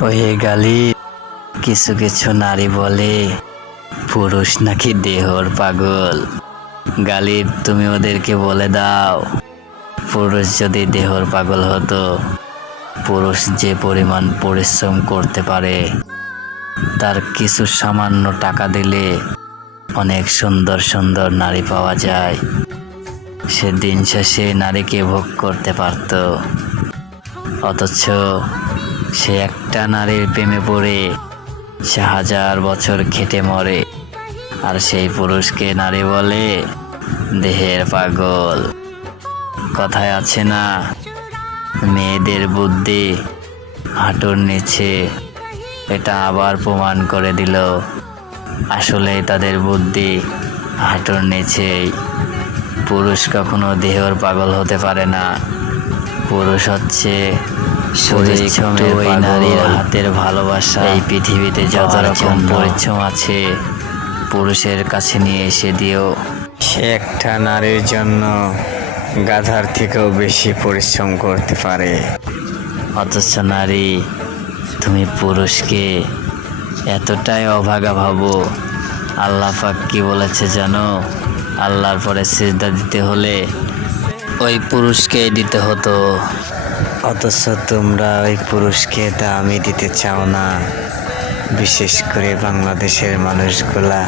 ওহে গালি, কিছু কিছু নারী বলে পুরুষ নাকি দেহর পাগল। গালি, তুমি ওদেরকে বলে দাও, পুরুষ যদি দেহর পাগল হতো, পুরুষ যে পরিমাণ পরিশ্রম করতে পারে তার কিছু সামান্য টাকা দিলে অনেক সুন্দর সুন্দর নারী পাওয়া যায়। সে দিন শেষে নারীকে ভোগ করতে পারত, অথচ সে একটা নারীর প্রেমে পড়ে সে 1000 বছর খেটে মরে, আর সেই পুরুষকে নারী বলে দেহের পাগল। কথায় আছে না, মেয়েদের বুদ্ধি হাঁটুর নিচে। এটা আবার প্রমাণ করে দিল, আসলে তাদের বুদ্ধি হাঁটুর নিচেই। পুরুষ কখনো দেহর পাগল হতে পারে না। পুরুষ হচ্ছে ওই নারীর হাতের ভালোবাসা। এই পৃথিবীতে যত রকম পরিশ্রম আছে, পুরুষের কাছে নিয়ে এসে দিও। সে একটা নারীর জন্য গাধার থেকেও বেশি পরিশ্রম করতে পারে। অথচ নারী, তুমি পুরুষকে এতটাই অভাগা ভাবো। আল্লাহ পাক কি বলেছে জানো? আল্লাহর পরে সিজদা দিতে হলে ওই পুরুষকেই দিতে হতো, অথচ তোমরা ওই পুরুষকে দামই দিতে চাও না, বিশেষ করে বাংলাদেশের মানুষগুলা।